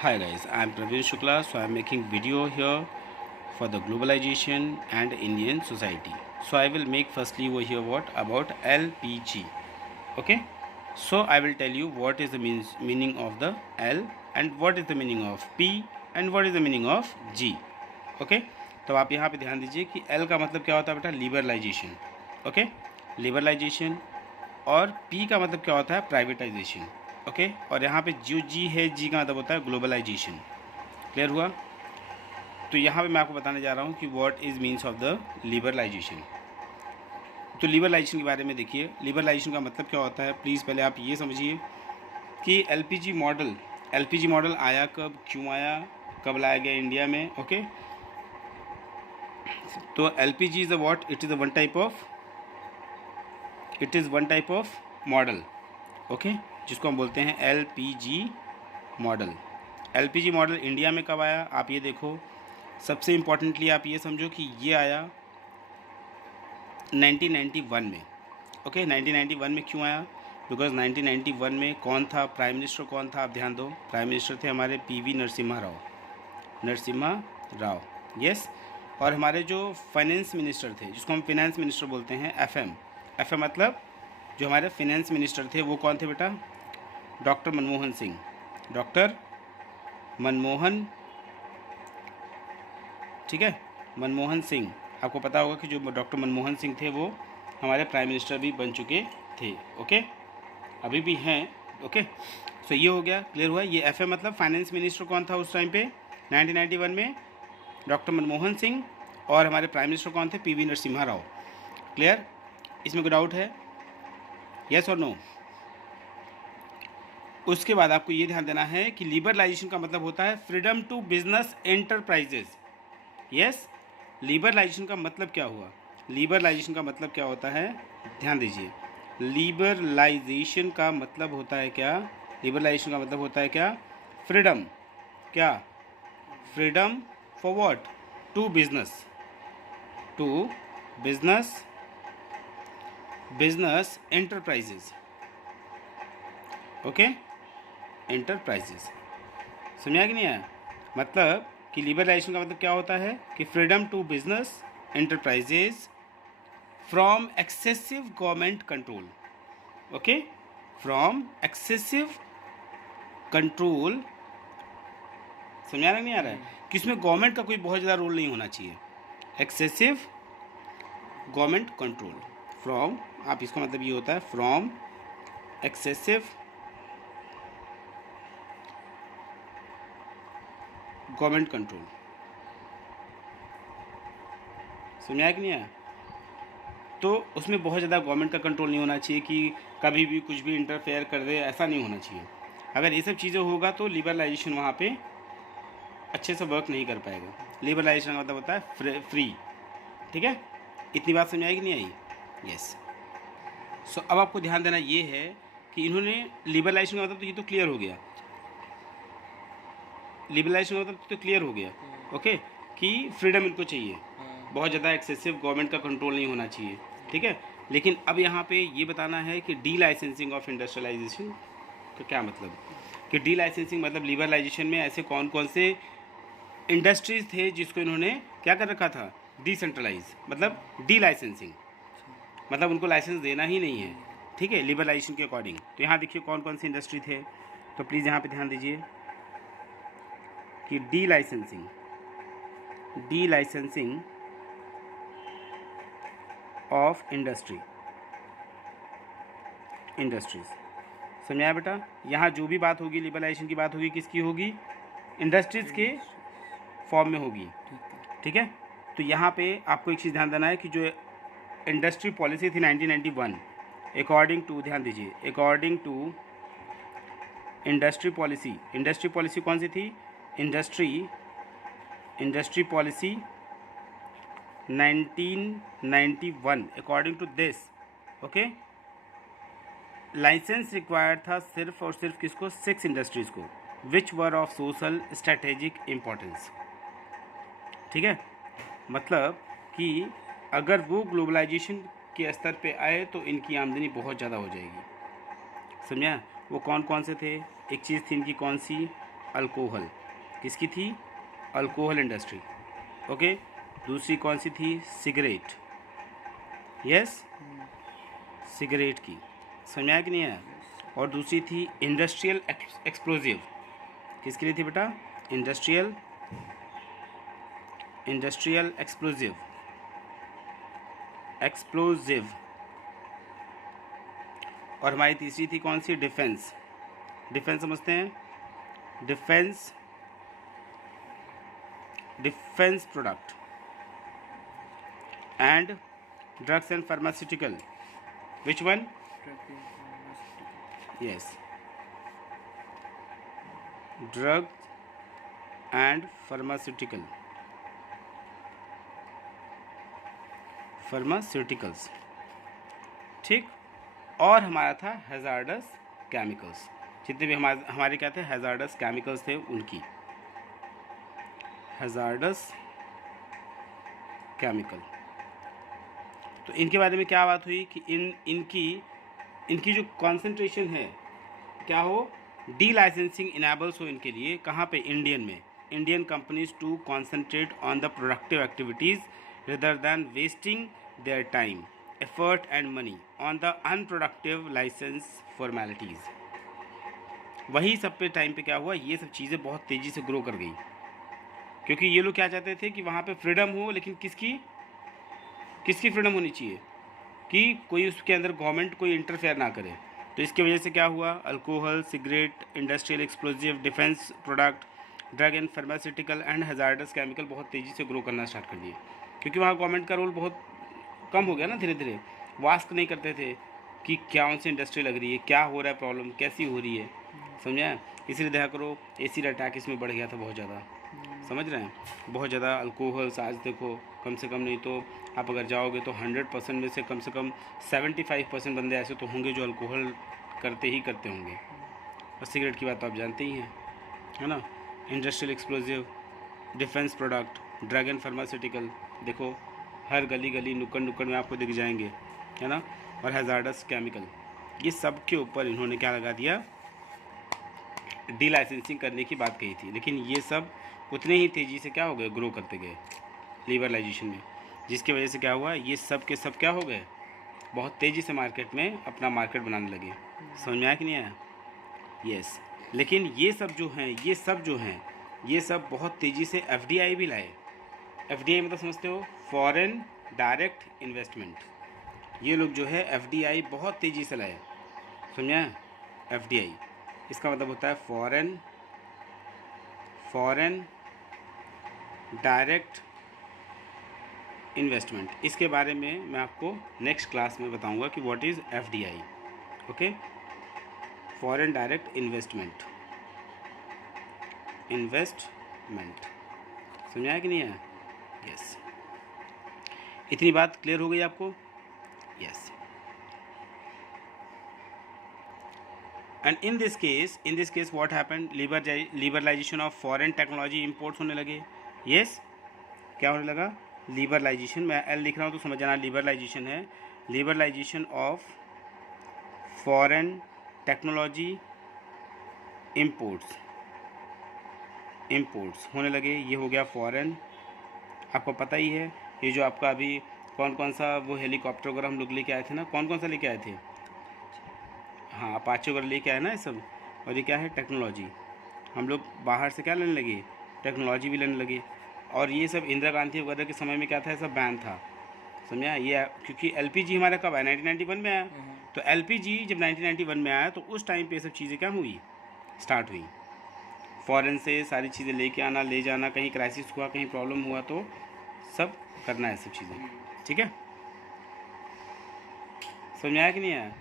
Hi guys, I am Praveen Shukla. So I am making video here for the globalization and Indian society. So I will make firstly over here what about LPG. Okay. So I will tell you what is the meaning of the L and what is the meaning of P and what is the meaning of G. Okay तो आप यहाँ पे ध्यान दीजिए कि L का मतलब क्या होता है बेटा, लिबरलाइजेशन. Okay, liberalisation. और पी का मतलब क्या होता है, प्राइवेटाइजेशन. ओके, और यहाँ पे जो जी है, जी का मतलब होता है ग्लोबलाइजेशन. क्लियर हुआ? तो यहाँ पे मैं आपको बताने जा रहा हूँ कि what is means of the liberalisation. तो लिबरलाइजेशन के बारे में देखिए, लिबरलाइजेशन का मतलब क्या होता है. प्लीज़ पहले आप ये समझिए कि एलपीजी मॉडल आया कब, क्यों आया, कब लाया गया इंडिया में. ओके, तो LPG is a what, it is one type of model. Okay, जिसको हम बोलते हैं LPG model. LPG model India में कब आया, आप ये देखो. सबसे इम्पॉर्टेंटली आप ये समझो कि ये आया 1991 में. ओके, 1991 में क्यों आया, बिकॉज 1991 में कौन था प्राइम मिनिस्टर, कौन था, आप ध्यान दो. प्राइम मिनिस्टर थे हमारे पीवी नरसिम्हा राव. यस. और हमारे जो फाइनेंस मिनिस्टर थे, जिसको हम फाइनेंस मिनिस्टर बोलते हैं, एफएम मतलब जो हमारे फाइनेंस मिनिस्टर थे वो कौन थे बेटा, डॉक्टर मनमोहन सिंह. आपको पता होगा कि जो डॉक्टर मनमोहन सिंह थे वो हमारे प्राइम मिनिस्टर भी बन चुके थे. ओके, अभी भी हैं. ओके, सो ये हो गया, क्लियर हुआ. ये एफएम मतलब फाइनेंस मिनिस्टर कौन था उस टाइम पे 1991 में, डॉक्टर मनमोहन सिंह. और हमारे प्राइम मिनिस्टर कौन थे, पीवी नरसिम्हा राव. क्लियर? इसमें कोई डाउट है, यस और नो? उसके बाद आपको ये ध्यान देना है कि लिबरलाइजेशन का मतलब होता है freedom to business enterprises. Yes, liberalisation का मतलब क्या हुआ, लिबरलाइजेशन का मतलब क्या होता है, ध्यान दीजिए. लिबरलाइजेशन का मतलब होता है क्या, लिबरलाइजेशन का मतलब होता है क्या, फ्रीडम. क्या? Freedom for what, to business enterprises. Okay, enterprises. समझा कि नहीं आया? मतलब कि लिबरलाइजेशन का मतलब क्या होता है कि freedom to business enterprises from excessive government control. Okay, from excessive control. समझा नहीं आ रहा है कि इसमें गवर्नमेंट का कोई बहुत ज़्यादा रोल नहीं होना चाहिए. एक्सेसिव गवर्नमेंट कंट्रोल फ्रॉम, आप इसका मतलब ये होता है फ्रॉम एक्सेसिव गवर्नमेंट कंट्रोल. समझा कि नहीं आया? तो उसमें बहुत ज़्यादा गवर्नमेंट का कंट्रोल नहीं होना चाहिए कि कभी भी कुछ भी इंटरफेयर कर दे, ऐसा नहीं होना चाहिए. अगर ये सब चीज़ें होगा तो लिबरलाइजेशन वहाँ पे अच्छे से वर्क नहीं कर पाएगा. लिबरलाइजेशन का मतलब होता है फ्री. ठीक है, इतनी बात समझ आई कि नहीं आई? यस. सो अब आपको ध्यान देना ये है कि इन्होंने लिबरलाइजेशन का मतलब तो ये तो क्लियर हो गया, लिबरलाइजेशन का मतलब तो क्लियर हो गया. ओके, कि फ्रीडम इनको चाहिए, बहुत ज़्यादा एक्सेसिव गवर्नमेंट का कंट्रोल नहीं होना चाहिए. ठीक है, लेकिन अब यहाँ पे ये बताना है कि डी लाइसेंसिंग ऑफ इंडस्ट्रियलाइजेशन का क्या मतलब, कि डी लाइसेंसिंग मतलब लिबरलाइजेशन में ऐसे कौन कौन से इंडस्ट्रीज़ थे जिसको इन्होंने क्या कर रखा था, डिसेंट्रलाइज. मतलब डी लाइसेंसिंग मतलब उनको लाइसेंस देना ही नहीं है. ठीक है, लिबरलाइजेशन के अकॉर्डिंग. तो यहाँ देखिए कौन कौन सी इंडस्ट्री थे, तो प्लीज़ यहाँ पे ध्यान दीजिए कि डी लाइसेंसिंग ऑफ इंडस्ट्रीज. समझाया बेटा? यहाँ जो भी बात होगी लिबरलाइजेशन की बात होगी, किसकी होगी, इंडस्ट्रीज़ के फॉर्म में होगी. ठीक है, तो यहाँ पे आपको एक चीज़ ध्यान देना है कि जो इंडस्ट्री पॉलिसी थी 1991, अकॉर्डिंग टू, ध्यान दीजिए, अकॉर्डिंग टू इंडस्ट्री पॉलिसी कौन सी थी, industry policy 1991. According to this, okay, license required था सिर्फ और सिर्फ किसको, 6 इंडस्ट्रीज़ को, which were of social strategic importance. ठीक है, मतलब कि अगर वो ग्लोबलाइजेशन के स्तर पे आए तो इनकी आमदनी बहुत ज़्यादा हो जाएगी. समझा? वो कौन कौन से थे, एक चीज़ थी इनकी कौन सी, अल्कोहल, किसकी थी? Alcohol industry. ओके, दूसरी कौन सी थी? सिगरेट। यस, सिगरेट की। समझ में आया कि नहीं आया? और दूसरी थी इंडस्ट्रियल एक्सप्लोजिव। किसके लिए थी बेटा? Industrial explosive. और हमारी तीसरी थी कौन सी? डिफेंस। डिफेंस समझते हैं? Defence product and drugs and pharmaceutical. Which one? Yes, drug and pharmaceuticals. ठीक। और हमारा था हैजार्डस केमिकल्स। जितने भी हमारे क्या थे? हैजार्डस केमिकल्स थे, उनकी हैजार्डस केमिकल। तो इनके बारे में क्या बात हुई कि इनकी जो कॉन्सेंट्रेशन है क्या हो? डी लाइसेंसिंग इनेबल्स हो इनके लिए। कहाँ पे? इंडियन में। Indian companies to concentrate on the productive activities rather than wasting their time, effort and money on the unproductive licence formalities. वही सब पे टाइम पे क्या हुआ? ये सब चीज़ें बहुत तेज़ी से ग्रो कर गई, क्योंकि ये लोग क्या चाहते थे कि वहाँ पे फ्रीडम हो, लेकिन किसकी फ्रीडम होनी चाहिए? कि कोई उसके अंदर गवर्नमेंट कोई इंटरफेयर ना करे। तो इसकी वजह से क्या हुआ? Alcohol, cigarette, industrial explosive, defence product, drug and pharmaceutical and hazards chemical बहुत तेज़ी से ग्रो करना स्टार्ट कर दिए, क्योंकि वहाँ गवर्नमेंट का रोल बहुत कम हो गया ना। धीरे धीरे वास्क नहीं करते थे कि कौन सी इंडस्ट्री लग रही है, क्या हो रहा है, प्रॉब्लम कैसी हो रही है। समझा? इसलिए देखा करो एसिड अटैक इसमें बढ़ गया था बहुत ज़्यादा। समझ रहे हैं? बहुत ज़्यादा अल्कोहल्स। आज देखो कम से कम नहीं तो आप अगर जाओगे तो 100% में से कम 75% बंदे ऐसे तो होंगे जो अल्कोहल करते होंगे। और सिगरेट की बात तो आप जानते ही हैं, है ना? Industrial explosive, defence product, drug and pharmaceutical, देखो हर गली गली नुक्कड़ में आपको दिख जाएंगे, है ना? और हैजार्डस केमिकल, ये सब के ऊपर इन्होंने क्या लगा दिया? डी लाइसेंसिंग करने की बात कही थी। लेकिन ये सब उतने ही तेज़ी से क्या हो गए? ग्रो करते गए लिबरलाइजेशन में, जिसकी वजह से क्या हुआ? ये सब के सब क्या हो गए? बहुत तेज़ी से मार्केट में अपना मार्केट बनाने लगे। समझ में आया कि नहीं आया? यस। लेकिन ये सब बहुत तेज़ी से एफडीआई भी लाए। एफडीआई मतलब समझते हो? Foreign direct investment. ये लोग जो है एफडीआई बहुत तेज़ी से लाए। समझा? एफडीआई इसका मतलब होता है फॉरेन डायरेक्ट इन्वेस्टमेंट। इसके बारे में मैं आपको नेक्स्ट क्लास में बताऊंगा कि what is FDI. Okay, foreign direct investment. समझाया कि नहीं है? यस। इतनी बात क्लियर हो गई आपको? Yes. And in this case what happened? Liberalisation of foreign technology imports होने लगे। यस, क्या होने लगा? लिबरलाइजेशन। मैं एल लिख रहा हूँ तो समझ जाना लिबरलाइजेशन है। Liberalisation of foreign technology imports होने लगे। ये हो गया फॉरेन। आपको पता ही है ये जो आपका अभी कौन सा वो हेलीकॉप्टर वगैरह हम लोग लेके आए थे ना, कौन सा लेके आए थे? हाँ, अपाचे वगैरह लेके आए ना ये सब। और ये क्या है? टेक्नोलॉजी। हम लोग बाहर से क्या लेने लगे? टेक्नोलॉजी भी लेने लगे। और ये सब इंदिरा गांधी वगैरह के समय में क्या था? सब बैन था। समझा? ये क्योंकि एलपीजी हमारा कब आया? 1991 में आया। तो एलपीजी जब 1991 में आया तो उस टाइम पे ये सब चीज़ें क्या हुई? स्टार्ट हुई। फॉरेन से सारी चीज़ें लेके आना, ले जाना, कहीं क्राइसिस हुआ, कहीं प्रॉब्लम हुआ तो सब करना है सब चीज़ें। ठीक है? समझ में आया कि नहीं आया?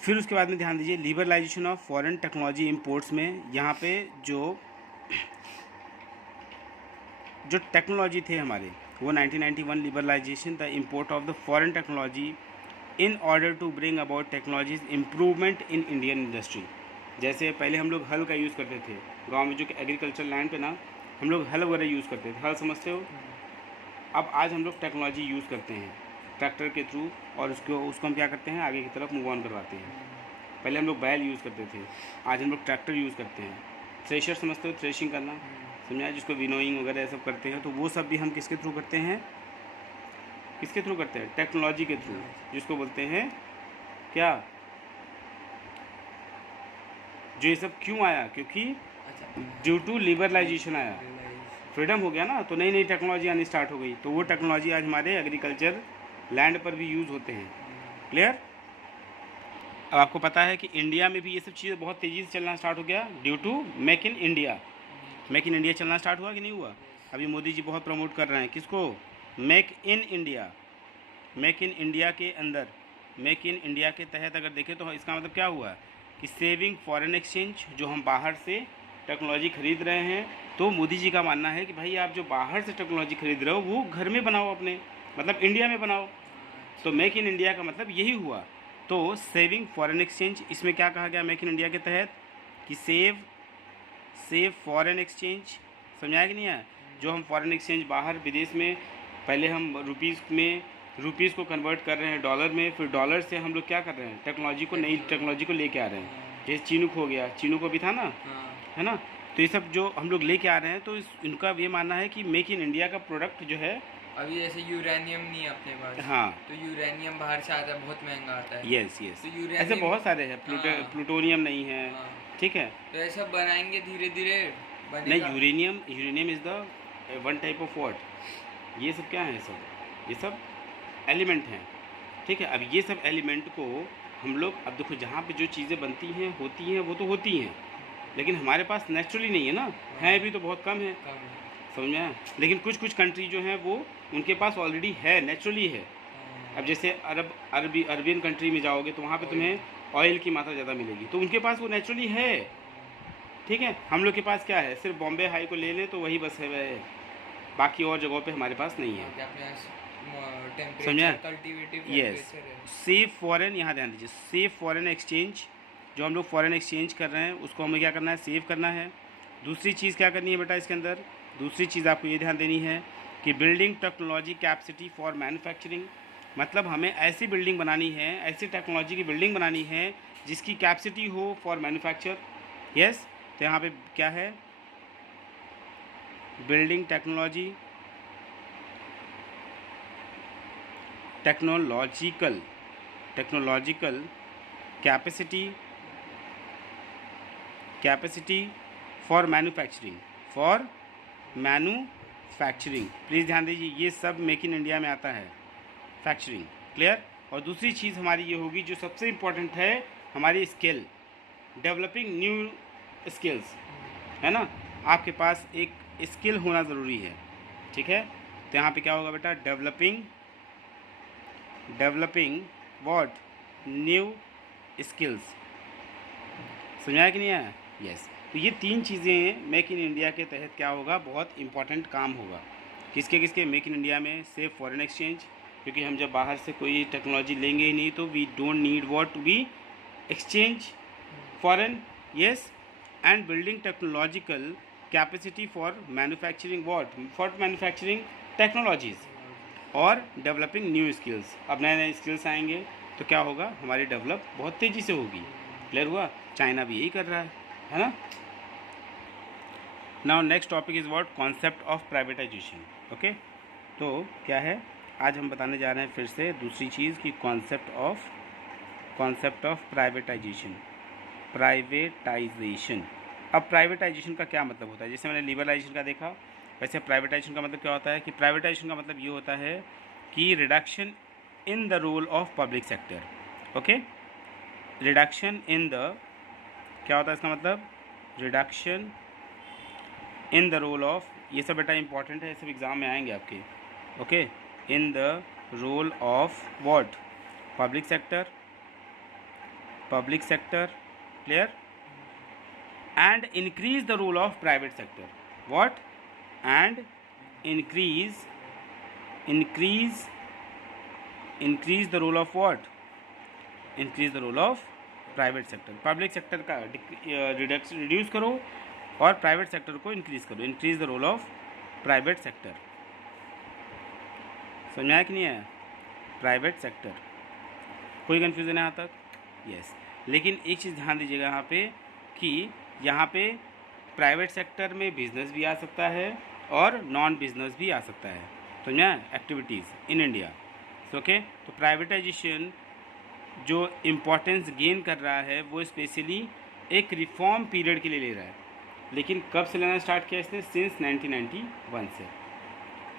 फिर उसके बाद में ध्यान दीजिए liberalisation of foreign technology imports में यहाँ पे जो टेक्नोलॉजी थे हमारे वो 1991 liberalisation the import of the foreign technology in order to bring about technologies improvement in Indian industry. जैसे पहले हम लोग हल का यूज़ करते थे गांव में, जो कि एग्रीकल्चर लैंड पे ना हम लोग हल वगैरह यूज़ करते थे। हल समझते हो? अब आज हम लोग टेक्नोलॉजी यूज़ करते हैं ट्रैक्टर के थ्रू, और उसको हम क्या करते हैं? आगे की तरफ मूव ऑन करवाते हैं। पहले हम लोग बैल यूज़ करते थे, आज हम लोग ट्रैक्टर यूज़ करते हैं। थ्रेशर समझते हो, थ्रेशिंग करना, समझा, जिसको विनोइंग वगैरह सब करते हैं, तो वो सब भी हम किसके थ्रू करते हैं, किसके थ्रू करते हैं, टेक्नोलॉजी के थ्रू, जिसको बोलते हैं क्या, जो ये सब क्यों आया, क्योंकि ड्यू टू लिबरलाइजेशन आया, फ्रीडम हो गया ना, तो नई नई टेक्नोलॉजी आनी स्टार्ट हो गई, तो वो टेक्नोलॉजी आज हमारे एग्रीकल्चर लैंड पर भी यूज़ होते हैं। क्लियर। अब आपको पता है कि इंडिया में भी ये सब चीज़ें बहुत तेज़ी से चलना स्टार्ट हो गया due to make in India. Make in India चलना स्टार्ट हुआ कि नहीं हुआ? अभी मोदी जी बहुत प्रमोट कर रहे हैं किसको, make in India. Make in India के अंदर, मेक इन इंडिया के तहत अगर देखें तो इसका मतलब क्या हुआ कि सेविंग फॉरेन एक्सचेंज, जो हम बाहर से टेक्नोलॉजी खरीद रहे हैं, तो मोदी जी का मानना है कि भाई आप जो बाहर से टेक्नोलॉजी खरीद रहे हो वो घर में बनाओ अपने, मतलब इंडिया में बनाओ। तो मेक इन इंडिया का मतलब यही हुआ। तो सेविंग फॉरेन एक्सचेंज, इसमें क्या कहा गया मेक इन इंडिया के तहत कि सेव फॉरेन एक्सचेंज, समझाया कि नहीं है? जो हम फॉरेन एक्सचेंज बाहर विदेश में, पहले हम रुपीज़ को कन्वर्ट कर रहे हैं डॉलर में, फिर डॉलर से हम लोग क्या कर रहे हैं, टेक्नोलॉजी को, नई टेक्नोलॉजी को लेके आ रहे हैं। जैसे चीनूक हो गया, चीनूक अभी था ना, है ना, तो ये सब जो हम लोग लेके आ रहे हैं, तो इनका ये मानना है कि मेक इन इंडिया का प्रोडक्ट जो है, अभी जैसे यूरेनियम नहीं है अपने पास, हाँ, तो यूरेनियम बाहर से आता है, बहुत महंगा आता है। यस यस, तो ऐसे बहुत सारे हैं, प्लूटोनियम नहीं है, ठीक है, तो ऐसा बनाएंगे धीरे धीरे नहीं, uranium is the one type of what, ये सब क्या है, ये सब एलिमेंट हैं, ठीक है। अब ये सब एलिमेंट को हम लोग, अब देखो जहाँ पे जो चीज़ें बनती हैं होती हैं वो तो होती हैं, लेकिन हमारे पास नेचुरली नहीं है ना, है भी तो बहुत कम है, समझ में आया? लेकिन कुछ कुछ कंट्री जो हैं वो उनके पास ऑलरेडी है, नेचुरली है। अब जैसे अरबियन कंट्री में जाओगे तो वहाँ पे तुम्हें ऑयल की मात्रा ज़्यादा मिलेगी, तो उनके पास वो नेचुरली है, ठीक है। हम लोग के पास क्या है, सिर्फ बॉम्बे हाई को ले लें तो वही बस है, बाकी और जगहों पे हमारे पास नहीं है, समझा? यस, सेफ फॉरेन, यहाँ ध्यान दीजिए, सेफ फॉरेन एक्सचेंज, जो हम लोग फॉरेन एक्सचेंज कर रहे हैं उसको हमें क्या करना है, सेव करना है। दूसरी चीज़ क्या करनी है बेटा इसके अंदर, दूसरी चीज़ आपको ये ध्यान देनी है कि building technology capacity for manufacturing, मतलब हमें ऐसी बिल्डिंग बनानी है, ऐसी टेक्नोलॉजी की बिल्डिंग बनानी है जिसकी कैपेसिटी हो फॉर मैन्युफैक्चर। यस, तो यहाँ पे क्या है, building technological capacity for manufacturing, please ध्यान दीजिए, ये सब मेक इन इंडिया में आता है, फैक्चरिंग। क्लियर। और दूसरी चीज़ हमारी ये होगी जो सबसे इम्पोर्टेंट है, हमारी स्किल, डेवलपिंग न्यू स्किल्स, है ना, आपके पास एक स्किल होना ज़रूरी है, ठीक है। तो यहाँ पे क्या होगा बेटा, डेवलपिंग व्हाट, न्यू स्किल्स, समझाया कि नहीं आया? यस। तो ये तीन चीज़ें मेक इन इंडिया के तहत क्या होगा, बहुत इंपॉर्टेंट काम होगा। किसके किसके, मेक इन इंडिया में सेफ फॉरेन एक्सचेंज, क्योंकि हम जब बाहर से कोई टेक्नोलॉजी लेंगे ही नहीं तो we don't need what to be exchange foreign, yes, and building technological capacity for manufacturing what, for manufacturing technologies, और डेवलपिंग न्यू स्किल्स। अब नए नए स्किल्स आएंगे तो क्या होगा, हमारी डेवलप बहुत तेज़ी से होगी। क्लियर हुआ? चाइना भी यही कर रहा है ना। Now next topic is what, concept of privatisation. Okay, तो क्या है, आज हम बताने जा रहे हैं फिर से दूसरी चीज़ कि कॉन्सेप्ट ऑफ प्राइवेटाइजेशन। अब प्राइवेटाइजेशन का क्या मतलब होता है, जैसे मैंने लिबरलाइजेशन का देखा, वैसे प्राइवेटाइजेशन का मतलब क्या होता है कि प्राइवेटाइजेशन का मतलब ये होता है कि reduction in the role of public sector. Okay, reduction in the, क्या होता है इसका मतलब, reduction in the role of, ये सब बेटा इंपॉर्टेंट है, ये सब एग्ज़ाम में आएंगे आपके। Okay, in the role of what, public sector, clear, and increase the role of private sector, what, and increase the role of what, increase the role of private sector. Public sector का reduce करो और private sector को increase करो, increase the role of private sector. समझ आया कि नहीं आया? प्राइवेट सेक्टर, कोई कन्फ्यूज़न है यहाँ तक? यस। लेकिन एक चीज़ ध्यान दीजिएगा यहाँ पे कि यहाँ पे प्राइवेट सेक्टर में बिजनेस भी आ सकता है और नॉन बिजनेस भी आ सकता है, तो ना एक्टिविटीज़ इन इंडिया। ओके, तो प्राइवेटाइजेशन जो इम्पोर्टेंस गेन कर रहा है वो स्पेशली एक रिफॉर्म पीरियड के लिए ले रहा है। लेकिन कब से लेना स्टार्ट किया इसने? सिंस 1991 से।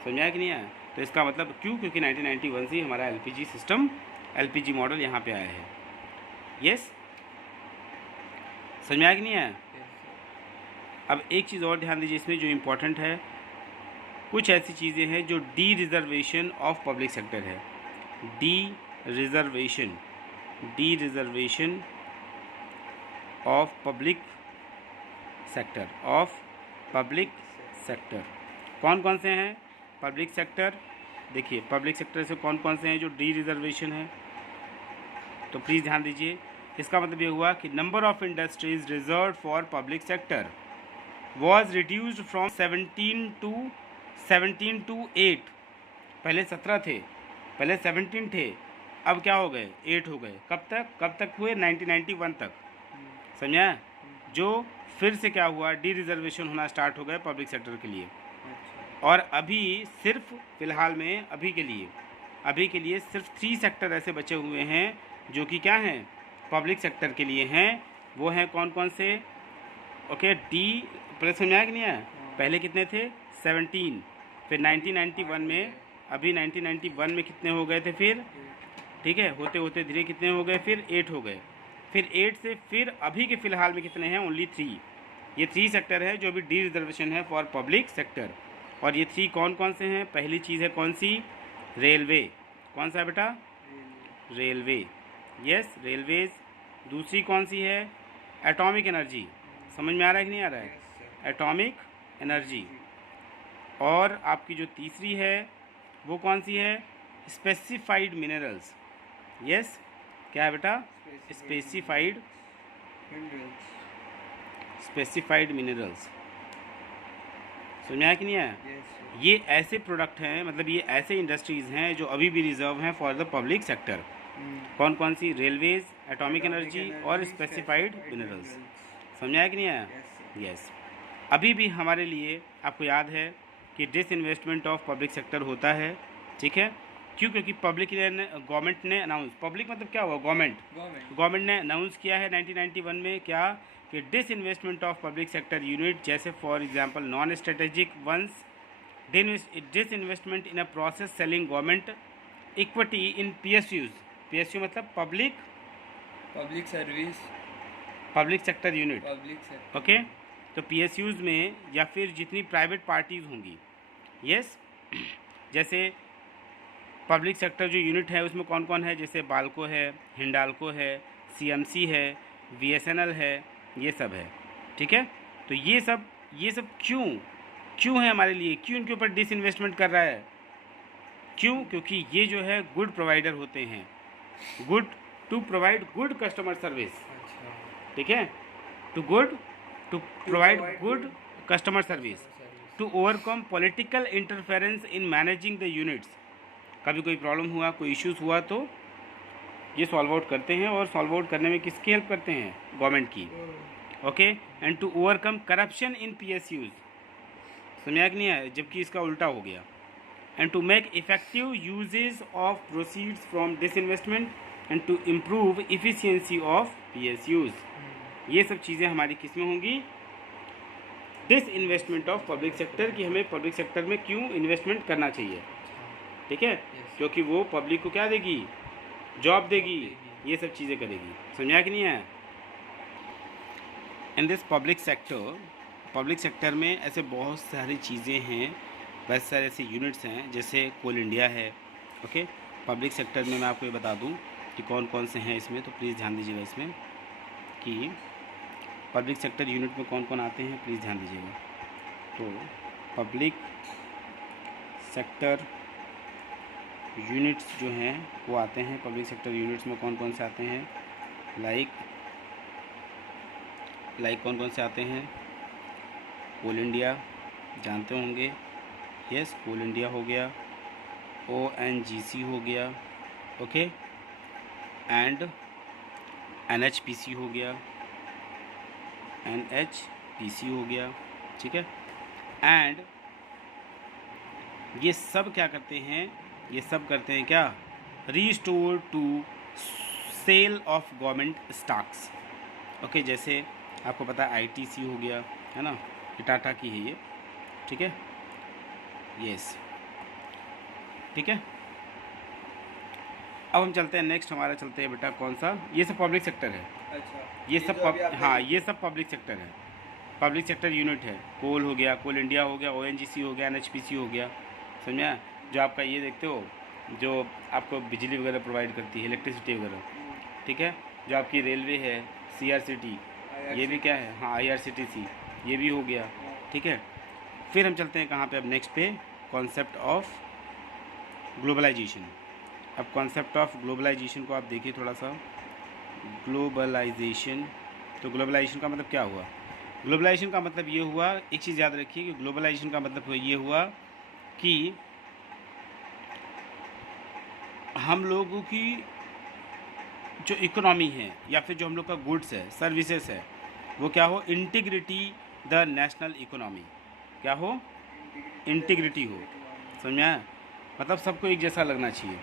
समझा कि नहीं आया? तो इसका मतलब क्यों? क्योंकि 1991 से ही हमारा एलपीजी सिस्टम, एलपीजी मॉडल यहाँ पे आया है। यस, समझ में आया कि नहीं आया? अब एक चीज़ और ध्यान दीजिए इसमें जो इम्पोर्टेंट है, कुछ ऐसी चीज़ें हैं जो dereservation of public sector है। Dereservation of public sector कौन कौन से हैं? पब्लिक सेक्टर, देखिए पब्लिक सेक्टर से कौन कौन से हैं जो डी रिजर्वेशन है, तो प्लीज़ ध्यान दीजिए। इसका मतलब ये हुआ कि number of industries reserve for public sector was reduced from 17 to 8। पहले 17 थे, पहले 17 थे, अब क्या हो गए? 8 हो गए। कब तक हुए? 1991 तक। समझा? जो फिर से क्या हुआ? डी रिजर्वेशन होना स्टार्ट हो गए पब्लिक सेक्टर के लिए। और अभी सिर्फ फ़िलहाल में अभी के लिए सिर्फ 3 सेक्टर ऐसे बचे हुए हैं जो कि क्या हैं? पब्लिक सेक्टर के लिए हैं। वो हैं कौन कौन से? ओके, डी पहले समझाया कि नहीं है? पहले कितने थे? 17, फिर 1991 में, अभी 1991 में कितने हो गए थे फिर? ठीक है, होते होते धीरे कितने हो गए फिर? 8 हो गए। फिर 8 से फिर अभी के फ़िलहाल में कितने हैं? ओनली 3। ये 3 सेक्टर है जो अभी डी रिजर्वेशन है फॉर पब्लिक सेक्टर। और ये 3 कौन कौन से हैं? पहली चीज़ है कौन सी? रेलवे। कौन सा बेटा? रेलवे। Yes, railways. दूसरी कौन सी है? Atomic energy. समझ में आ रहा है कि नहीं आ रहा है? Atomic energy. और आपकी जो तीसरी है वो कौन सी है? Specified minerals. यस, क्या है बेटा? Specified minerals. समझा कि नहीं है? ये ऐसे प्रोडक्ट हैं, मतलब ये ऐसे इंडस्ट्रीज़ हैं जो अभी भी रिजर्व हैं फॉर द पब्लिक सेक्टर। कौन कौन सी? रेलवेज, एटॉमिक एनर्जी और स्पेसिफाइड मिनरल्स। समझा कि नहीं आया? यस। अभी भी हमारे लिए आपको याद है कि डिसइन्वेस्टमेंट ऑफ पब्लिक सेक्टर होता है, ठीक है? क्यों? क्योंकि गवर्नमेंट ने अनाउंस, पब्लिक मतलब क्या हुआ? गवर्नमेंट ने अनाउंस किया है 1991 में क्या? कि disinvestment of public sector unit, जैसे for example non strategic ones, disinvestment in a process selling government equity in PSUs. PSU मतलब public service, public sector unit. Public okay, तो पीएसयूज में या फिर जितनी प्राइवेट पार्टीज़ होंगी, यस, जैसे public sector जो यूनिट है उसमें कौन कौन है? जैसे बाल्को है, हिंडाल्को है, सीएमसी है, बीएसएनएल है, ये सब है, ठीक है? तो ये सब क्यों है हमारे लिए? क्यों इनके ऊपर डिसइन्वेस्टमेंट कर रहा है? क्यों? क्योंकि ये जो है गुड प्रोवाइडर होते हैं, good to provide good customer service, ठीक है? To provide good customer service, to overcome political interference in managing the units. कभी कोई प्रॉब्लम हुआ, कोई इश्यूज़ हुआ तो ये सॉल्व आउट करते हैं, और सॉल्व आउट करने में किसकी हेल्प करते हैं? गवर्नमेंट की। Okay, and to overcome corruption in PSUs. समझा कि नहीं है? जबकि इसका उल्टा हो गया। And to make effective usages of proceeds from disinvestment and to improve efficiency of PSUs. ये सब चीज़ें हमारी किस में होंगी? डिसइन्वेस्टमेंट ऑफ पब्लिक सेक्टर, कि हमें पब्लिक सेक्टर में क्यों इन्वेस्टमेंट करना चाहिए, ठीक है? क्योंकि वो पब्लिक को क्या देगी? जॉब देगी, ये सब चीज़ें करेगी। समझा कि नहीं है? इन दिस पब्लिक सेक्टर में ऐसे बहुत सारी चीज़ें हैं, बहुत सारे ऐसे यूनिट्स हैं, जैसे कोल इंडिया है। ओके, पब्लिक सेक्टर में मैं आपको ये बता दूं कि कौन कौन से हैं इसमें, तो प्लीज़ ध्यान दीजिएगा इसमें कि पब्लिक सेक्टर यूनिट में कौन कौन आते हैं, प्लीज़ ध्यान दीजिएगा। तो पब्लिक सेक्टर यूनिट्स जो हैं वो आते हैं, पब्लिक सेक्टर यूनिट्स में कौन कौन से आते हैं? लाइक कौन कौन से आते हैं? कोल इंडिया जानते होंगे, यस, कोल इंडिया हो गया, ONGC हो गया, ओके, NHPC हो गया, NHPC हो गया, ठीक है। एंड ये सब क्या करते हैं, ये सब करते हैं क्या, restore to sale of government stocks. Okay, जैसे आपको पता है ITC हो गया, है ना, ये टाटा की है ये, ठीक है, यस, ठीक है। अब हम चलते हैं नेक्स्ट, हमारा चलते हैं बेटा कौन सा, ये सब पब्लिक सेक्टर है, अच्छा, ये सब जो अभी आपने हाँ ये सब पब्लिक सेक्टर है, पब्लिक सेक्टर यूनिट है। कोल हो गया, कोल इंडिया हो गया, ONGC हो गया, NHPC हो गया, समझा। जो आपका ये देखते हो, जो आपको बिजली वगैरह प्रोवाइड करती है, इलेक्ट्रिसिटी वगैरह, ठीक है। जो आपकी रेलवे है, CRCT, ये भी क्या है, हाँ IRCTC, ये भी हो गया, ठीक है। फिर हम चलते हैं कहाँ पे, अब नेक्स्ट पे, कॉन्सेप्ट ऑफ ग्लोबलाइजेशन। अब कॉन्सेप्ट ऑफ ग्लोबलाइजेशन को आप देखिए थोड़ा सा, ग्लोबलाइजेशन, तो ग्लोबलाइजेशन का मतलब क्या हुआ, ग्लोबलाइजेशन का मतलब ये हुआ, एक चीज़ याद रखिए कि ग्लोबलाइजेशन का मतलब ये हुआ कि हम लोगों की जो इकोनॉमी है या फिर जो हम लोग का गुड्स है, सर्विसेज है, वो क्या हो, इंटीग्रिटी द नेशनल इकोनॉमी, क्या हो, इंटीग्रिटी हो, समझा। मतलब सबको एक जैसा लगना चाहिए,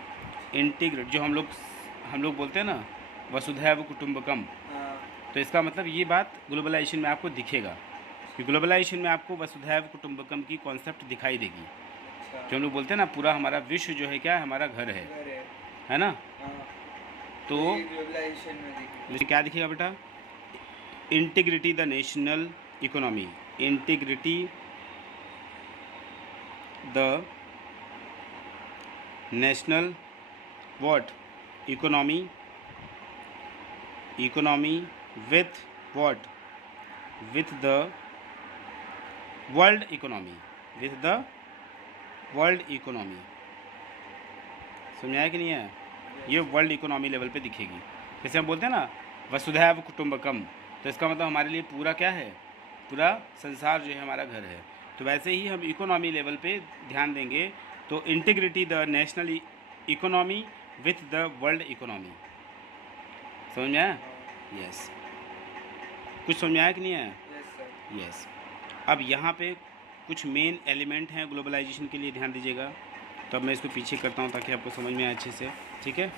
इंटीग्रेट, जो हम लोग बोलते हैं ना, वसुधैव कुटुंबकम, हाँ, तो इसका मतलब ये बात ग्लोबलाइजेशन में आपको दिखेगा कि ग्लोबलाइजेशन में आपको वसुधैव कुटुंबकम की कॉन्सेप्ट दिखाई देगी। अच्छा, जो हम लोग बोलते हैं ना, पूरा हमारा विश्व जो है क्या है, हमारा घर घर है ना। हाँ, तो ये ग्लोबलाइजेशन में दिखी। इसमें क्या दिखेगा बेटा, integrity the national economy, integrity the national what economy, economy with what, with the world economy, with the world economy, समझाया कि नहीं है, ये वर्ल्ड इकोनॉमी लेवल पे दिखेगी। जैसे हम बोलते हैं ना वसुधैव कुटुंबकम, तो इसका मतलब हमारे लिए पूरा क्या है, पूरा संसार जो है हमारा घर है। तो वैसे ही हम इकोनॉमी लेवल पे ध्यान देंगे, तो integrity the national economy with the world economy, समझ में आया, यस, कुछ समझ में आया कि नहीं आया, यस सर। यस। अब यहाँ पे कुछ मेन एलिमेंट हैं ग्लोबलाइजेशन के लिए, ध्यान दीजिएगा। तो अब मैं इसको पीछे करता हूँ ताकि आपको समझ में आए अच्छे से, ठीक है।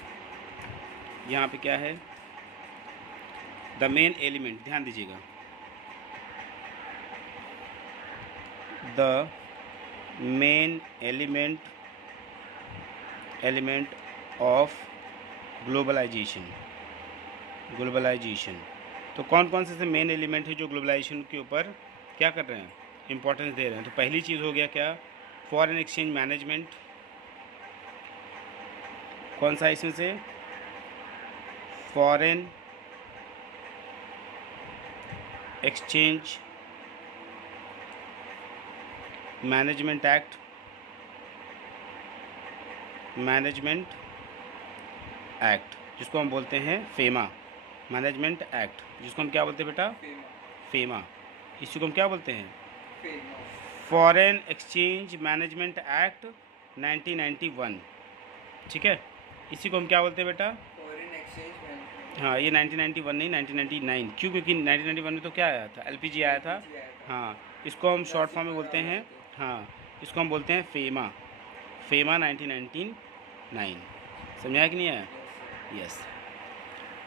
यहाँ पे क्या है, द मेन एलिमेंट, ध्यान दीजिएगा, the main element of globalisation, globalisation. तो कौन कौन से मेन एलिमेंट है जो ग्लोबलाइजेशन के ऊपर क्या कर रहे हैं, इंपॉर्टेंस दे रहे हैं। तो पहली चीज़ हो गया क्या, फॉरेन एक्सचेंज मैनेजमेंट, कौन सा इसमें से, फॉरेन एक्सचेंज मैनेजमेंट एक्ट, जिसको हम बोलते हैं फेमा, मैनेजमेंट एक्ट, जिसको हम क्या बोलते हैं बेटा, फेमा, फेमा, इसको हम क्या बोलते हैं, FEMA, foreign exchange management act 1991, ठीक है। इसी को हम क्या बोलते हैं बेटा, फॉरेन एक्सचेंज मैनेजमेंट, हाँ ये 1991 नहीं 1999, क्यों, क्योंकि 1991 में तो क्या आया था, LPG आया था, हाँ, इसको हम शॉर्ट फॉर्म में बोलते हैं, हाँ, इसको हम बोलते हैं फेमा, फेमा 1999, समझाया कि नहीं आया, यस।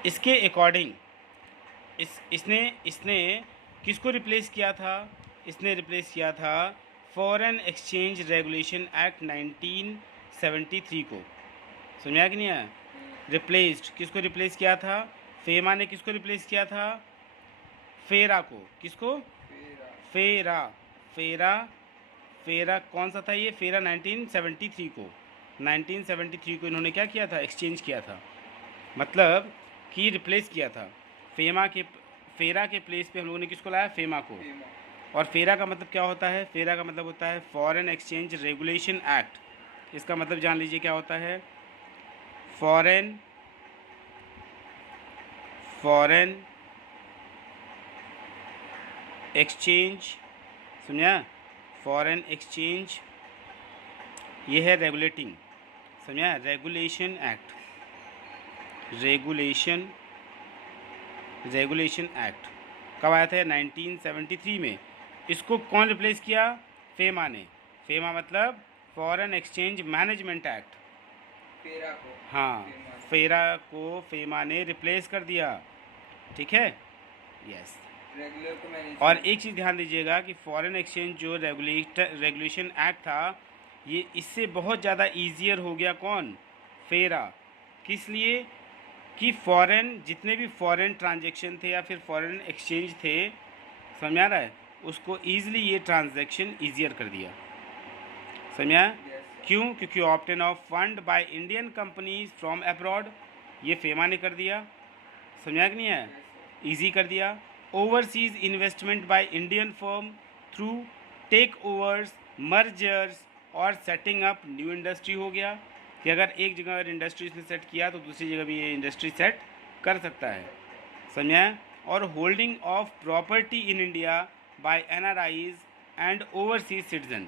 इसके अकॉर्डिंग इसने इसने किसको रिप्लेस किया था, इसने रिप्लेस किया था फॉरेन एक्सचेंज रेगुलेशन एक्ट 1973 को, समझा कि नहीं आया, रिप्लेस्ड, किसको रिप्लेस किया था, फेमा ने किसको रिप्लेस किया था, फेरा को, किसको, फेरा, फेरा, फेरा, फेरा कौन सा था ये, फेरा 1973 को, 1973 को इन्होंने क्या किया था, एक्सचेंज किया था, मतलब कि रिप्लेस किया था फेरा के प्लेस पे हम लोगों ने किसको लाया, फेमा को। फेमा, और फेरा का मतलब क्या होता है, फेरा का मतलब होता है फॉरेन एक्सचेंज रेगुलेशन एक्ट, इसका मतलब जान लीजिए क्या होता है, फॉरेन एक्सचेंज, समझा, फॉरेन एक्सचेंज, ये है रेगुलेटिंग, समझा, रेगुलेशन रेगुलेशन एक्ट कब आया था? 1973 में। इसको कौन रिप्लेस किया? फेमा ने। फेमा मतलब फॉरेन एक्सचेंज मैनेजमेंट एक्ट। फेरा को। हाँ, फेमा। फेरा को फेमा ने रिप्लेस कर दिया। ठीक है, यस। रेगुलर को मैनेज। और एक चीज़ ध्यान दीजिएगा कि फॉरेन एक्सचेंज जो रेगुलेशन एक्ट था, ये इससे बहुत ज़्यादा ईजियर हो गया। कौन? फेरा। किस लिए? कि फॉरेन जितने भी फॉरेन ट्रांजैक्शन थे या फिर फॉरेन एक्सचेंज थे, समझ में आ रहा है, उसको ईजिली ये ट्रांजैक्शन ईजियर कर दिया। समझ में आया? Yes sir. क्यों? क्योंकि obtain of fund by Indian companies from abroad, ये फेमा ने कर दिया। समझा कि नहीं है? Yes sir. ईजी कर दिया। Overseas investment by Indian firm through take overs, mergers और सेटिंग अप न्यू इंडस्ट्री हो गया कि अगर एक जगह अगर इंडस्ट्री इसने सेट किया तो दूसरी जगह भी ये इंडस्ट्री सेट कर सकता है। समझा? और holding of property in India by NRIs and overseas citizen.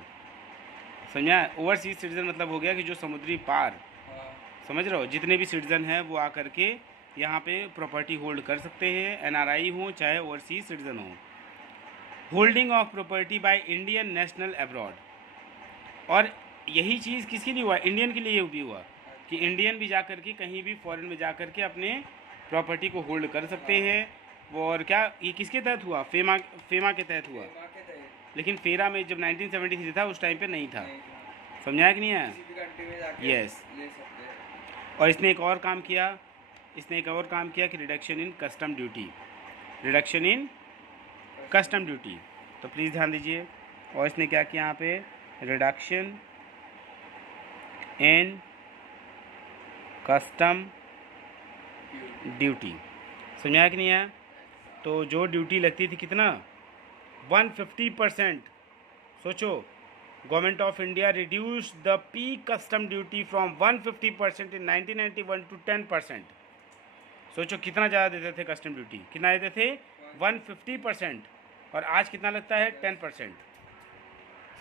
समझा? ओवरसीज सिटीजन मतलब हो गया कि जो समुद्री पार, हाँ। समझ रहे हो, जितने भी सिटीजन हैं वो आकर के यहाँ पे प्रॉपर्टी होल्ड कर सकते हैं, एनआरआई हो चाहे ओवरसीज सिटीजन हो। Holding of property by Indian national abroad, और यही चीज़ किसके लिए हुआ? इंडियन के लिए भी हुआ कि इंडियन भी जा कर के कहीं भी फॉरेन में जा कर के अपने प्रॉपर्टी को होल्ड कर सकते हैं। और क्या ये किसके तहत हुआ? फेमा के तहत हुआ। फेमा के तहत। लेकिन फेरा में जब 1973 था उस टाइम पे नहीं था। नहीं था। समझाया कि नहीं है? किसी भी कंट्री में जाके Yes. ले सकते हैं। और इसने एक और काम किया, कि reduction in custom duty. Reduction in custom duty, तो प्लीज़ ध्यान दीजिए। और इसने क्या किया यहाँ पे? Reduction in custom duty. समझाया कि नहीं है? तो जो ड्यूटी लगती थी कितना? 150%। सोचो, government of India reduce the peak custom duty from 150% in 1991 to 10%। सोचो कितना ज़्यादा देते थे कस्टम ड्यूटी, कितना देते थे? 150%। और आज कितना लगता है? 10%।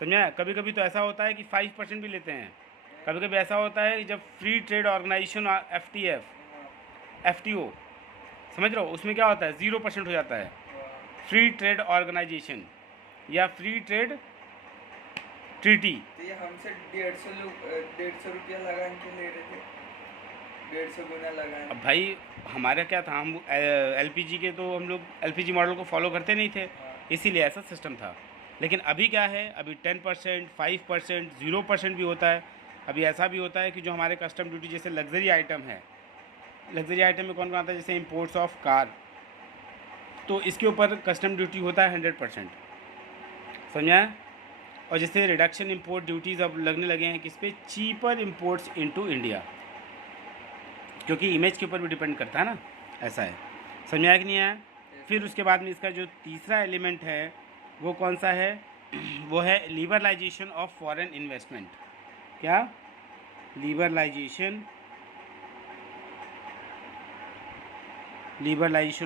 समझा? कभी कभी तो ऐसा होता है कि 5% भी लेते हैं। कभी कभी ऐसा होता है कि जब फ्री ट्रेड ऑर्गेनाइजेशन FTF, हाँ। FTO, समझ रहे हो, उसमें क्या होता है? 0% हो जाता है। हाँ। फ्री ट्रेड ऑर्गेनाइजेशन या फ्री ट्रेड ट्रीटी। तो ये हमसे 150 रुपया लगा के ले रहे थे। 150 गुना लगा। अब भाई हमारा क्या था, हम LPG के, तो हम लोग LPG मॉडल को फॉलो करते नहीं थे, इसीलिए ऐसा सिस्टम था। लेकिन अभी क्या है? अभी 10%, 5%, 0% भी होता है। अभी ऐसा भी होता है कि जो हमारे कस्टम ड्यूटी, जैसे लग्जरी आइटम है, लग्जरी आइटम में कौन कौन आता है? जैसे इम्पोर्ट्स ऑफ कार, तो इसके ऊपर कस्टम ड्यूटी होता है 100%। समझा? और जैसे रिडक्शन इम्पोर्ट ड्यूटीज़ अब लगने लगे हैं किस पे? चीपर इम्पोर्ट्स इनटू इंडिया, क्योंकि इमेज के ऊपर भी डिपेंड करता है ना, ऐसा है। समझा कि नहीं आया? फिर उसके बाद में इसका जो तीसरा एलिमेंट है वो कौन सा है? वो है लिबरलाइजेशन ऑफ फॉरेन इन्वेस्टमेंट। क्या? Liberalisation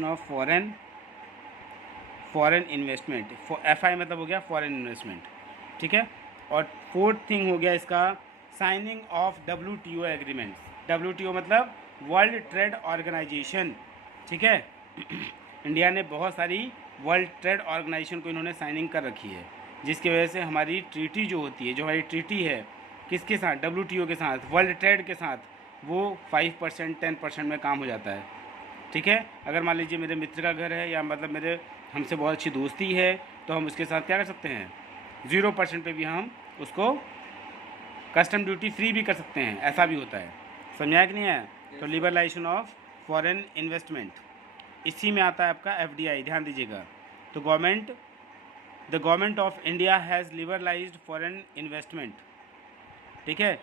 of foreign investment. FI मतलब हो गया फॉरेन इन्वेस्टमेंट। ठीक है। और फोर्थ थिंग हो गया इसका signing off WTO agreements. WTO मतलब वर्ल्ड ट्रेड ऑर्गेनाइजेशन। ठीक है। इंडिया ने बहुत सारी वर्ल्ड ट्रेड ऑर्गेनाइजेशन को इन्होंने साइनिंग कर रखी है, जिसकी वजह से हमारी ट्रीटी जो होती है, जो हमारी ट्रीटी है किसके साथ? WTO के साथ, वर्ल्ड ट्रेड के साथ, वो 5%, 10% में काम हो जाता है। ठीक है। अगर मान लीजिए मेरे मित्र का घर है, या मतलब मेरे हमसे बहुत अच्छी दोस्ती है, तो हम उसके साथ क्या कर सकते हैं? 0% पे भी हम उसको कस्टम ड्यूटी फ्री भी कर सकते हैं, ऐसा भी होता है। समझाया कि नहीं है? तो लिबरलाइजेशन ऑफ फॉरेन इन्वेस्टमेंट, इसी में आता है आपका FDI। ध्यान दीजिएगा। तो the government of India has liberalised foreign investment. ठीक है।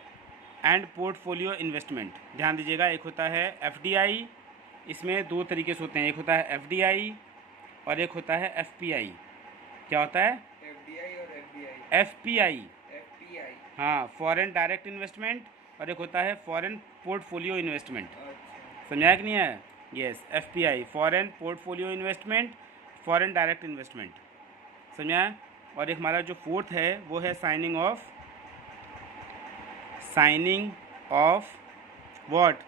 And portfolio investment. ध्यान दीजिएगा, एक होता है FDI, इसमें दो तरीके से होते हैं, एक होता है FDI और एक होता है FPI। क्या होता है? FDI और FBI। FPI, FPI। हाँ, फॉरेन डायरेक्ट इन्वेस्टमेंट, और एक होता है फॉरेन पोर्टफोलियो इन्वेस्टमेंट। अच्छा। समझाया कि नहीं है? Yes, FPI foreign portfolio investment, foreign direct investment. समझाया? और एक हमारा जो फोर्थ है वो है साइनिंग ऑफ व्हाट?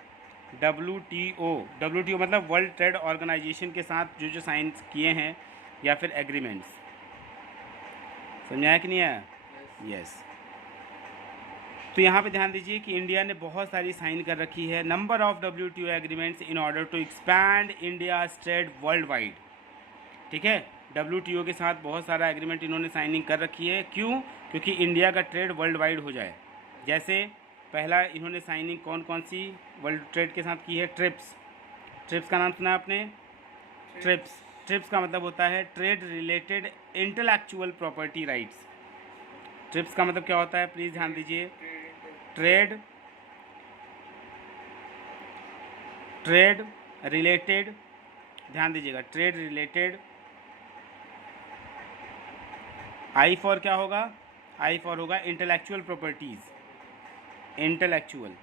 WTO मतलब वर्ल्ड ट्रेड ऑर्गेनाइजेशन के साथ जो जो साइन किए हैं या फिर एग्रीमेंट्स, समझाया कि नहीं आया? यस। तो यहाँ पे ध्यान दीजिए कि इंडिया ने बहुत सारी साइन कर रखी है number of WTO agreements in order to expand India trade worldwide. ठीक है, WTO के साथ बहुत सारा एग्रीमेंट इन्होंने साइनिंग कर रखी है। क्यों? क्योंकि इंडिया का ट्रेड वर्ल्ड वाइड हो जाए। जैसे पहला इन्होंने साइनिंग कौन कौन सी वर्ल्ड ट्रेड के साथ की है? ट्रिप्स। ट्रिप्स का नाम सुना आपने? ट्रिप्स। ट्रिप्स का मतलब होता है trade related intellectual property rights. Trips का मतलब क्या होता है? प्लीज़ ध्यान दीजिए। ट्रेड रिलेटेड, ध्यान दीजिएगा, ट्रेड रिलेटेड, आई फॉर क्या होगा? आई फॉर होगा intellectual properties, intellectual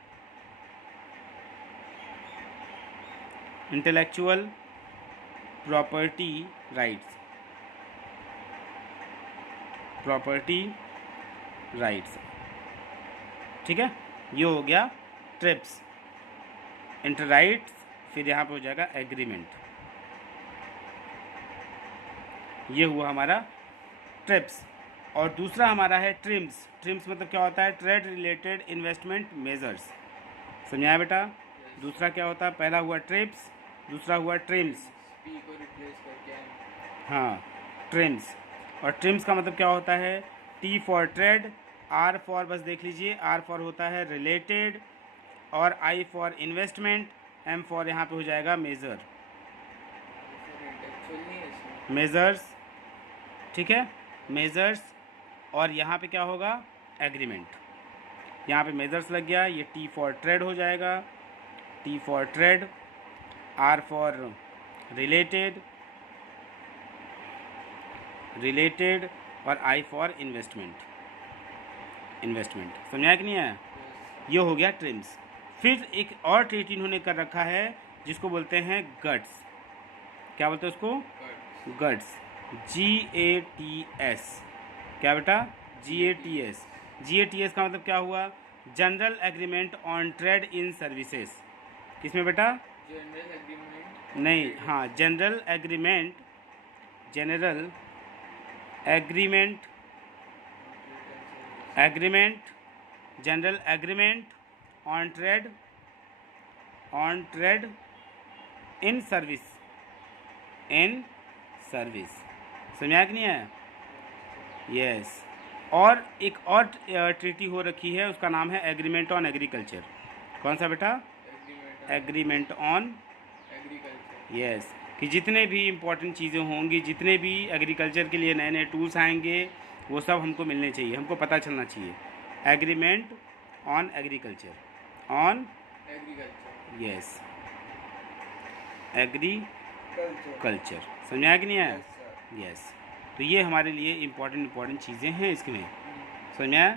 property rights, property rights. ठीक है, ये हो गया ट्रिप्स, इंटर राइट्स। फिर यहाँ पे हो जाएगा एग्रीमेंट, ये हुआ हमारा ट्रिप्स। और दूसरा हमारा है ट्रिम्स। ट्रिम्स मतलब क्या होता है? Trade related investment measures. समझाया बेटा? दूसरा क्या होता है? पहला हुआ ट्रिप्स, दूसरा हुआ ट्रिम्स। हाँ, ट्रिम्स। और ट्रिम्स का मतलब क्या होता है? T for trade, R for, बस देख लीजिए, R फॉर होता है रिलेटेड, और I for investment, M for यहाँ पे हो जाएगा मेजर, मेजर्स। ठीक है, मेजर्स। और यहाँ पे क्या होगा? एग्रीमेंट। यहाँ पे मेजर्स लग गया, ये T फॉर ट्रेड हो जाएगा, T for trade, R for related, और I फॉर इन्वेस्टमेंट, समझाया कि नहीं है? ये हो गया ट्रिम्स। फिर एक और ट्रीटी इन्होंने कर रखा है जिसको बोलते हैं गट्स। क्या बोलते हैं उसको? Guts, GATS। क्या बेटा? GATS। GATS का मतलब क्या हुआ? General agreement on trade in services. किसमें बेटा? जनरल एग्रीमेंट नहीं, हाँ, general agreement general agreement on trade in service, समझा कि नहीं है? यस। और एक और ट्रीटी हो रखी है, उसका नाम है एग्रीमेंट ऑन एग्रीकल्चर। कौन सा बेटा? Agreement on agriculture. यस, कि जितने भी इम्पोर्टेंट चीज़ें होंगी, जितने भी एग्रीकल्चर के लिए नए नए टूल्स आएंगे, वो सब हमको मिलने चाहिए, हमको पता चलना चाहिए। Agreement on agriculture, yes, agriculture. समझाया कि नहीं है? यस। तो ये हमारे लिए इम्पोर्टेंट चीज़ें हैं इसमें, समझाया?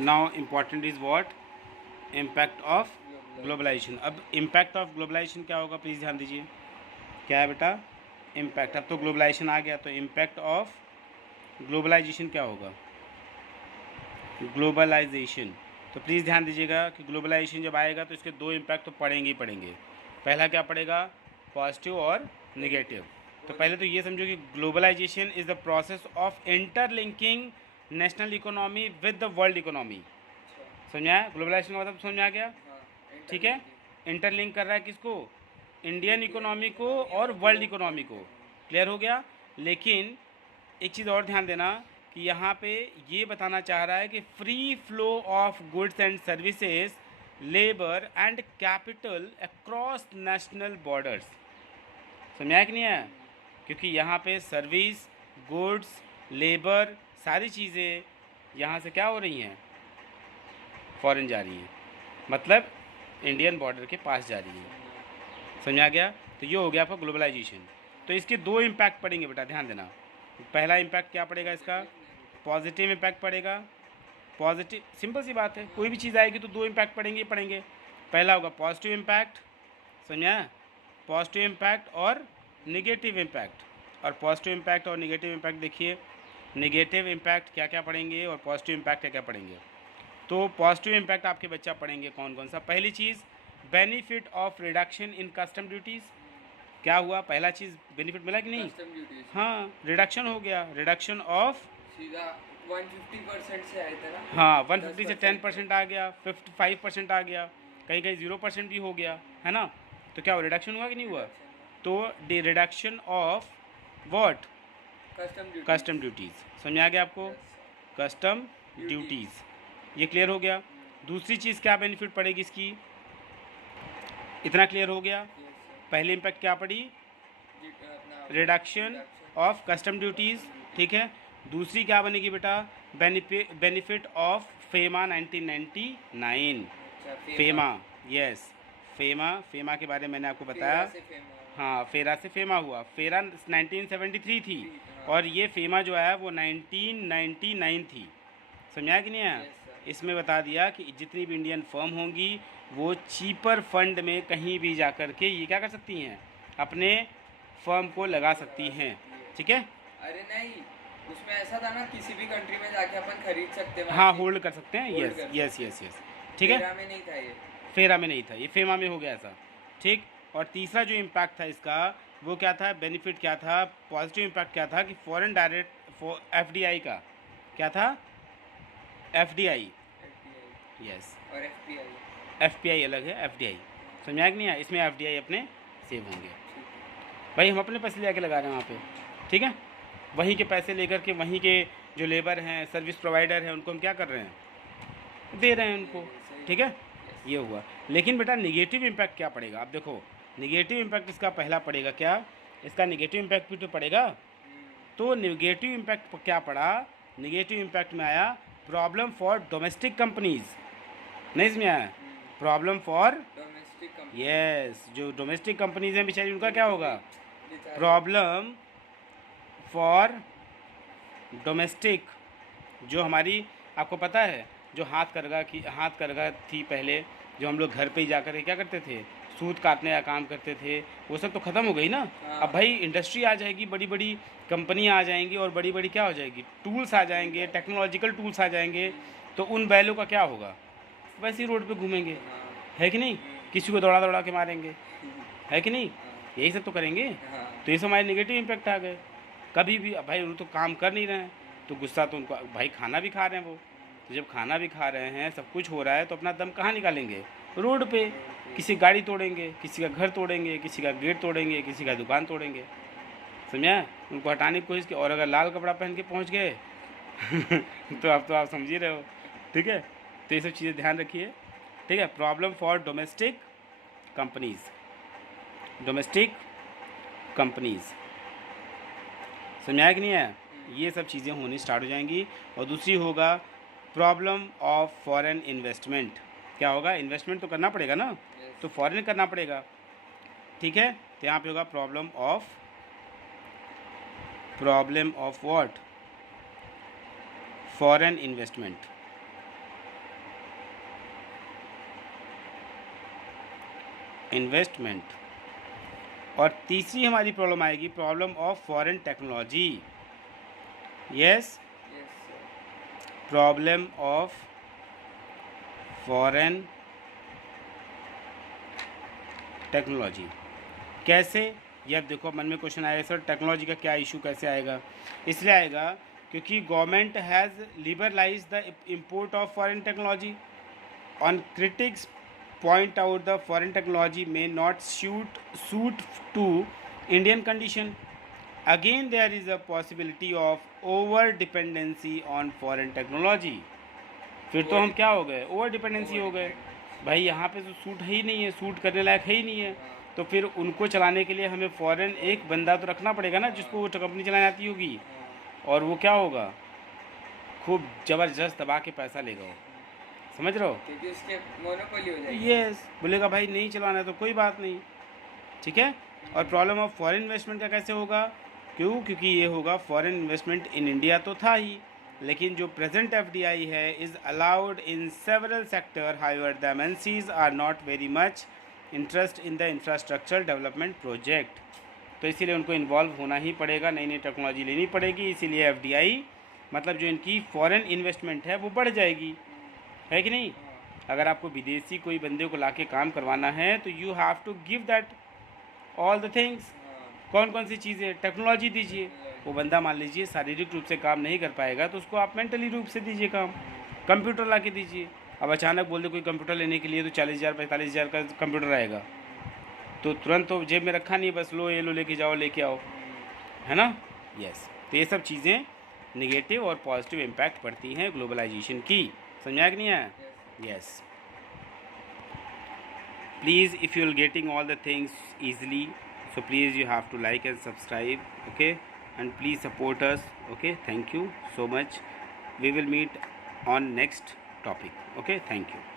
Now important is what? Impact of globalisation. अब इम्पैक्ट ऑफ ग्लोबलाइजेशन क्या होगा? प्लीज़ ध्यान दीजिए। क्या है बेटा? इम्पैक्ट। अब तो ग्लोबलाइजेशन आ गया, तो इम्पैक्ट ऑफ ग्लोबलाइजेशन क्या होगा? ग्लोबलाइजेशन। तो प्लीज़ ध्यान दीजिएगा कि ग्लोबलाइजेशन जब आएगा तो इसके दो इम्पैक्ट तो पड़ेंगे ही पड़ेंगे। पहला क्या पड़ेगा? पॉजिटिव और निगेटिव। तो पहले तो ये समझो कि globalisation is the process of interlinking national economy with the world economy. समझाया? ग्लोबलाइजेशन का मतलब समझ में आ गया? ठीक है, इंटरलिंक कर रहा है किसको? इंडियन इकोनॉमी को और वर्ल्ड इकोनॉमी को। क्लियर हो गया? लेकिन एक चीज़ और ध्यान देना कि यहाँ पे ये बताना चाह रहा है कि free flow of goods and services, labour and capital across national borders. समझाया कि नहीं है? क्योंकि यहाँ पे सर्विस, गुड्स, लेबर, सारी चीज़ें यहाँ से क्या हो रही हैं? फॉरेन जा रही हैं, मतलब इंडियन बॉर्डर के पास जा रही है। समझा गया? तो ये हो गया आपका ग्लोबलाइजेशन। तो इसके दो इम्पैक्ट पड़ेंगे बेटा, ध्यान देना। पहला इम्पैक्ट क्या पड़ेगा इसका? पॉजिटिव इम्पैक्ट पड़ेगा। पॉजिटिव, सिंपल सी बात है, कोई भी चीज़ आएगी तो दो इम्पैक्ट पड़ेंगे ही पड़ेंगे। पहला होगा पॉजिटिव इम्पैक्ट, समझा? पॉजिटिव इम्पैक्ट और निगेटिव इम्पैक्ट। और पॉजिटिव इम्पैक्ट और निगेटिव इम्पैक्ट देखिए, निगेटिव इम्पैक्ट क्या क्या पढ़ेंगे और पॉजिटिव इम्पैक्ट क्या क्या पढ़ेंगे। तो पॉजिटिव इम्पैक्ट आपके बच्चा पढ़ेंगे कौन कौन सा? पहली चीज़ benefit of reduction in custom duties. क्या हुआ, पहला चीज़ बेनिफिट मिला कि नहीं? कस्टम ड्यूटीज हाँ, रिडक्शन हो गया, रिडक्शन ऑफ, सीधा 150% से आए थे ना। हाँ 150 से 10% 10% आ गया, 55% आ गया, कहीं कहीं 0% भी हो गया, है ना? तो क्या हुआ, रिडक्शन हुआ कि नहीं हुआ? तो the reduction of what, custom duty. Custom duties. समझ आ गया आपको? कस्टम ड्यूटीज़, ये क्लियर हो गया। दूसरी चीज़ क्या बेनिफिट पड़ेगी इसकी, इतना क्लियर हो गया। पहली इम्पैक्ट क्या पड़ी, रिडक्शन ऑफ कस्टम ड्यूटीज़, ठीक है। दूसरी क्या बनेगी बेटा, benefit of FEMA 1999, FEMA, yes FEMA के बारे में मैंने आपको बताया। हाँ, फेरा से फेमा हुआ, फेरा 1973 थी और ये फेमा जो है वो 1999 थी। समझा कि नहीं है? इसमें बता दिया कि जितनी भी इंडियन फर्म होंगी वो चीपर फंड में कहीं भी जा कर के ये क्या कर सकती हैं, अपने फर्म को लगा सकती हैं, ठीक है। अरे नहीं, उसमें ऐसा था ना, किसी भी कंट्री में जाके अपन खरीद सकते हैं। हाँ, होल्ड कर सकते हैं, hold यस कर यस सकते यस यस, ठीक है। फेरा में नहीं था ये। फेरा में नहीं था, ये फेमा में हो गया ऐसा, ठीक। और तीसरा जो इम्पैक्ट था इसका वो क्या था, बेनिफिट क्या था, पॉजिटिव इम्पैक्ट क्या था कि फॉरेन डायरेक्ट एफडीआई का क्या था, एफडीआई, यस, और एफपीआई, एफपीआई अलग है, एफडीआई। समझा कि नहीं है? इसमें एफडीआई अपने सेव होंगे। भाई हम अपने पैसे ले के लगा रहे हैं वहाँ पे, ठीक है। वहीं के पैसे लेकर के वहीं के जो लेबर हैं, सर्विस प्रोवाइडर हैं, उनको हम क्या कर रहे हैं, दे रहे हैं उनको, ठीक है। ये हुआ। लेकिन बेटा निगेटिव इम्पैक्ट क्या पड़ेगा, आप देखो निगेटिव इम्पैक्ट इसका पहला पड़ेगा क्या, इसका निगेटिव इम्पैक्ट भी तो पड़ेगा। तो निगेटिव इम्पैक्ट क्या पड़ा, निगेटिव इम्पैक्ट में आया प्रॉब्लम फॉर डोमेस्टिक कंपनीज, नहीं इसमें आया problem for, domestic company, yes, जो डोमेस्टिक कंपनीज हैं बेचारी उनका क्या होगा, प्रॉब्लम फॉर डोमेस्टिक, जो हमारी आपको पता है जो हाथ करगा थी पहले, जो हम लोग घर पे ही जाकर के क्या करते थे, सूत काटने का काम करते थे, वो सब तो ख़त्म हो गई ना। अब भाई इंडस्ट्री आ जाएगी, बड़ी बड़ी कंपनियां आ जाएंगी और बड़ी बड़ी क्या हो जाएगी, टूल्स आ जाएंगे, टेक्नोलॉजिकल टूल्स आ जाएंगे, तो उन बैलों का क्या होगा, वैसे ही रोड पे घूमेंगे, है कि नहीं, किसी को दौड़ा दौड़ा के मारेंगे, है कि नहीं, यही सब तो करेंगे। तो ये सब हमारे निगेटिव इम्पैक्ट आ गए। कभी भी अब भाई वो तो काम कर नहीं रहे हैं, तो गुस्सा तो उनको, भाई खाना भी खा रहे हैं वो, तो जब खाना भी खा रहे हैं, सब कुछ हो रहा है, तो अपना दम कहाँ निकालेंगे, रोड पे, किसी गाड़ी तोड़ेंगे, किसी का घर तोड़ेंगे, किसी का गेट तोड़ेंगे, किसी का दुकान तोड़ेंगे। समझा, उनको हटाने की कोशिश की, और अगर लाल कपड़ा पहन के पहुँच गए तो आप समझ ही रहे हो, ठीक है। तो ये सब चीज़ें ध्यान रखिए, ठीक है। Problem for domestic companies, domestic companies, समझाया कि नहीं है? ये सब चीज़ें होनी स्टार्ट हो जाएंगी। और दूसरी होगा प्रॉब्लम ऑफ फॉरेन इन्वेस्टमेंट। क्या होगा, इन्वेस्टमेंट तो करना पड़ेगा ना, तो फॉरेन करना पड़ेगा, ठीक है। तो यहाँ पे होगा problem of what, foreign investment, और तीसरी हमारी प्रॉब्लम आएगी problem of foreign technology, yes, problem of foreign technology. कैसे, ये अब देखो मन में क्वेश्चन आएगा, सर टेक्नोलॉजी का क्या इशू कैसे आएगा, इसलिए आएगा क्योंकि government has liberalise the import of foreign technology. On critics point out the foreign technology may not suit to Indian condition. Again there is a possibility of over dependency on foreign technology. फिर तो हम क्या हो गए, over dependency हो गए। भाई यहाँ पे तो सूट है ही नहीं है, सूट करने लायक है ही नहीं है, तो फिर उनको चलाने के लिए हमें फॉरेन एक बंदा तो रखना पड़ेगा ना, जिसको वो कंपनी चलाने आती होगी, और वो क्या होगा, खूब ज़बरदस्त दबा के पैसा लेगा वो, समझ रहे हो, क्योंकि उसके मोनोपोली हो जाएगी। यस, बोलेगा भाई नहीं चलाना है तो कोई बात नहीं, ठीक है। और प्रॉब्लम ऑफ फॉरेन इन्वेस्टमेंट का कैसे होगा, क्योंकि ये होगा फॉरेन इन्वेस्टमेंट इन इंडिया तो था ही, लेकिन जो प्रेजेंट एफडीआई है is allowed in several sector, however the MNCs are not very much interest in the infrastructure development project. तो इसीलिए उनको इन्वॉल्व होना ही पड़ेगा, नई नई टेक्नोलॉजी लेनी पड़ेगी, इसीलिए एफडीआई मतलब जो इनकी फॉरेन इन्वेस्टमेंट है वो बढ़ जाएगी, है कि नहीं। अगर आपको विदेशी कोई बंदे को लाके काम करवाना है तो you have to give that all the things. कौन कौन सी चीज़ें? टेक्नोलॉजी दीजिए। वो बंदा मान लीजिए शारीरिक रूप से काम नहीं कर पाएगा तो उसको आप मेंटली रूप से दीजिए काम। कंप्यूटर ला के दीजिए। अब अचानक बोल दे कोई कंप्यूटर लेने के लिए तो 40,000 45,000 का कंप्यूटर आएगा, तो तुरंत तो जेब में रखा नहीं, बस लो ये लो लेके जाओ लेके आओ, है ना। यस, तो ये सब चीज़ें निगेटिव और पॉजिटिव इम्पैक्ट पड़ती हैं ग्लोबलाइजेशन की। समझाया कि नहीं आया? Yes. Please, if you're getting all the things easily, so please you have to like and subscribe, okay, and please support us, okay. Thank you so much. We will meet on next topic, okay. Thank you.